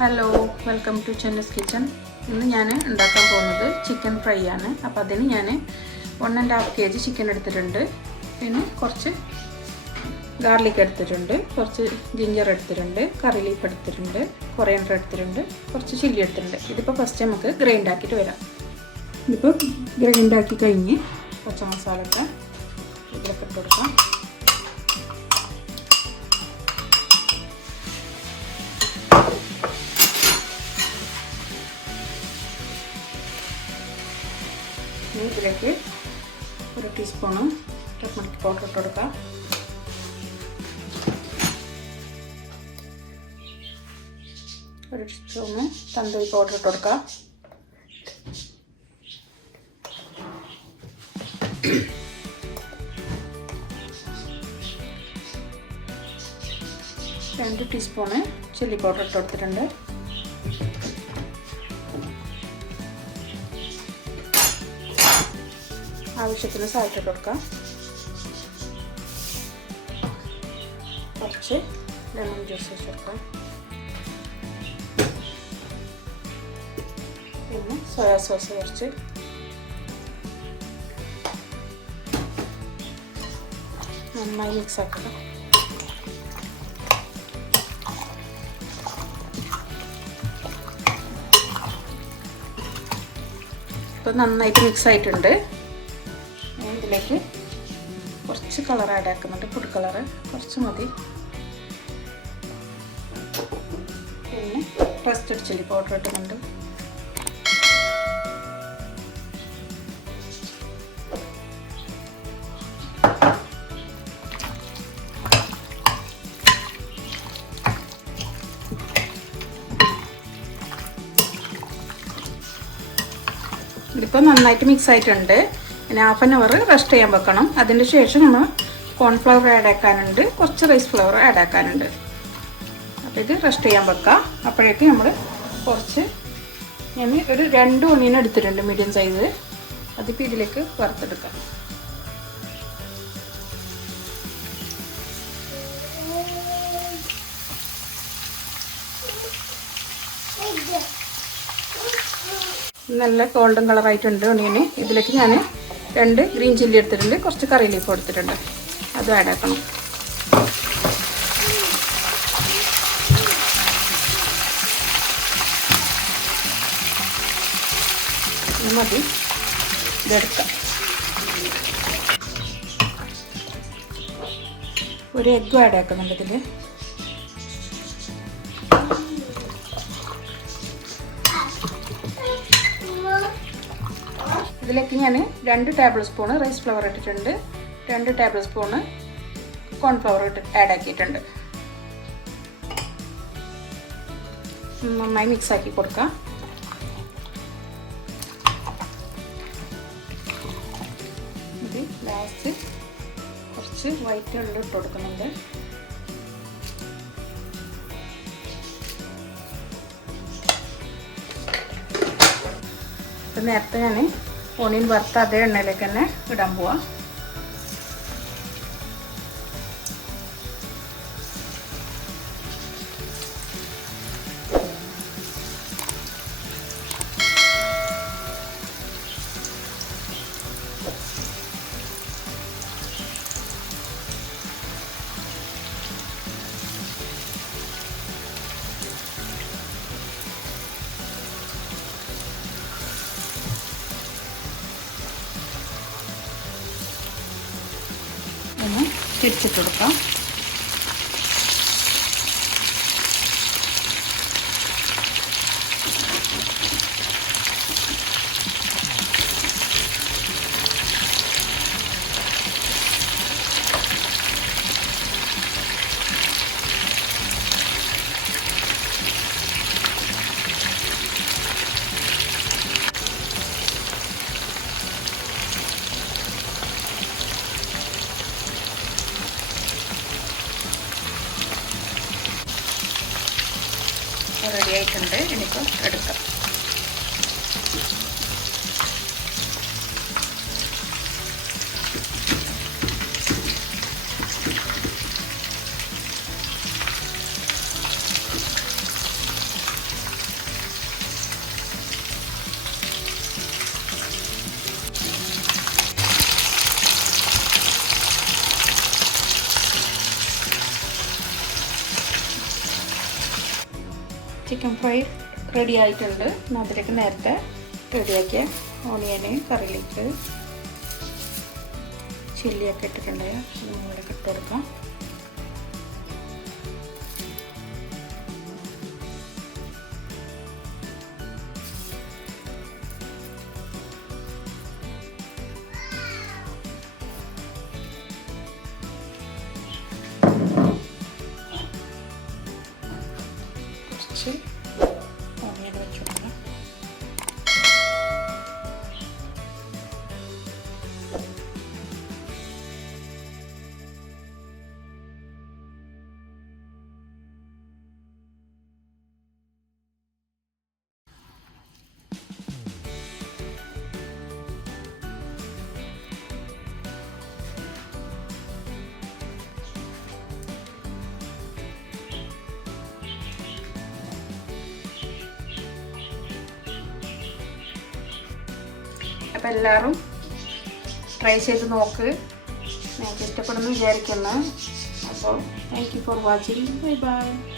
Hello, welcome to Chenna's kitchen. ഇന്ന് ഞാൻ ഉണ്ടാക്കാൻ പോകുന്നത് ചിക്കൻ ഫ്രൈ ആണ്. അപ്പോൾ അതിന് ഞാൻ 1.5 kg ചിക്കൻ എടുത്തിട്ടുണ്ട്. പിന്നെ കുറച്ച് ഗാർലിക് എടുത്തിട്ടുണ്ട്, കുറച്ച് ജിഞ്ചർ എടുത്തിട്ടുണ്ട്, കറി ലീഫ് എടുത്തിട്ടുണ്ട്, കൊറിയൻഡർ എടുത്തിട്ടുണ്ട്, കുറച്ച് ചില്ലി എടുത്തിട്ടുണ്ട്. ഇതിപ്പോൾ ഫസ്റ്റ് നമുക്ക് ഗ്രൈൻഡ് ആക്കിയിട്ട് വരാം. ഇതിപ്പോൾ ഗ്രൈൻഡ് ആക്കി കഴിഞ്ഞ് പച്ച മസാല ഒക്കെ ഇതിലൊക്കെ ഇട്ട് കൊടുക്കാം. ഇതിലേക്ക് 1 ടീസ്പൂണ് ടർമറിക് പൗഡർ ഇട്ട് കൊടുക്കാം. ഒരു ടീസ്പൂണ് തന്തൂരി പൗഡർ ഇട്ട് കൊടുക്കാം. രണ്ട് ടീസ്പൂണ് ചില്ലി പൗഡർ ഇട്ട് കൊടുത്തിട്ടുണ്ട്. ആവശ്യത്തിന് സാൾട്ട് ഇട്ട് കൊടുക്കാം. കുറച്ച് ലെമൺ ജ്യൂസ് വെച്ച് കൊടുക്കാം. പിന്നെ സോയാ സോസ് കുറച്ച്, നന്നായി മിക്സ് ആക്കണം. ഇപ്പോൾ നന്നായിട്ട് മിക്സ് ആയിട്ടുണ്ട്. ഇതിലേക്ക് കുറച്ച് കളർ ആഡ് ആക്കുന്നുണ്ട്, ഫുഡ് കളറ് കുറച്ച് മതി. പിന്നെ റസ്റ്റഡ് ചില്ലി പൗഡർ ഇട്ടുന്നുണ്ട്. ഇതിപ്പോൾ നന്നായിട്ട് മിക്സ് ആയിട്ടുണ്ട്. പിന്നെ 1/2 hour റെസ്റ്റ് ചെയ്യാൻ വെക്കണം. അതിന് ശേഷം നമ്മൾ കോൺഫ്ലവർ ആഡ് ആക്കാനുണ്ട്, കുറച്ച് റൈസ് ഫ്ലവർ ആഡ് ആക്കാനുണ്ട്. അപ്പോൾ ഇത് റെസ്റ്റ് ചെയ്യാൻ വെക്കാം. അപ്പോഴേക്ക് നമ്മൾ ഞാൻ ഒരു 2 ഒണിയൻ എടുത്തിട്ടുണ്ട്, മീഡിയം സൈസ്. അതിപ്പോൾ ഇതിലേക്ക് വറുത്തെടുക്കാം. നല്ല ഗോൾഡൻ കളറായിട്ടുണ്ട് ഒണിയന്. ഇതിലേക്ക് ഞാൻ 2 ഗ്രീൻ ചില്ലി എടുത്തിട്ടുണ്ട്, കുറച്ച് കറി ലീഫ് എടുത്തിട്ടുണ്ട്, അതും ആഡ് ആക്കണം. മതി, ഇതെടുക്കാം. ഒരു എഗ്ഗും ആഡ് ആക്കുന്നുണ്ട് ഇതിൽ. ഇതിലേക്ക് ഞാൻ 2 ടേബിൾ സ്പൂണ് റൈസ് ഫ്ലവർ ഇട്ടിട്ടുണ്ട്, 2 ടേബിൾ സ്പൂണ് കോൺഫ്ലവർ ആഡ് ആക്കിയിട്ടുണ്ട്. നന്നായി മിക്സ് ആക്കി കൊടുക്കാം. ഇത് ലാസ്റ്റ് കുറച്ച് വൈറ്റ് വെള്ളം ഇട്ട് കൊടുക്കുന്നുണ്ട്. ഇപ്പം നേരത്തെ ഞാൻ ഓണിയൻ വറുത്ത അതേ എണ്ണയിലേക്ക് തന്നെ ഇടാൻ പോവാം. ഒന്ന് തിരിച്ചിട്ട് കൊടുക്കാം. റെഡി ആയിട്ടുണ്ട്. ഇനിയിപ്പോൾ എടുക്കാം. ചിക്കൻ ഫ്രൈ റെഡി ആയിട്ടുണ്ട്. അതിലേക്ക് നേരത്തെ റെഡിയാക്കിയ ഓണിയന്, കറിയിലേക്ക് ചില്ലിയൊക്കെ ഇട്ടിട്ടുണ്ട്. അത് മുകളിലേക്ക് ഇട്ട് കൊടുക്കാം. കുറച്ച് ഓണിയൻ വെച്ച് കൊടുക്കാം. അപ്പോൾ എല്ലാവരും ട്രൈ ചെയ്ത് നോക്ക്. നിങ്ങൾക്ക് ഇഷ്ടപ്പെടുമെന്ന് വിചാരിക്കുന്നു. അപ്പോൾ thank you for watching. Bye bye.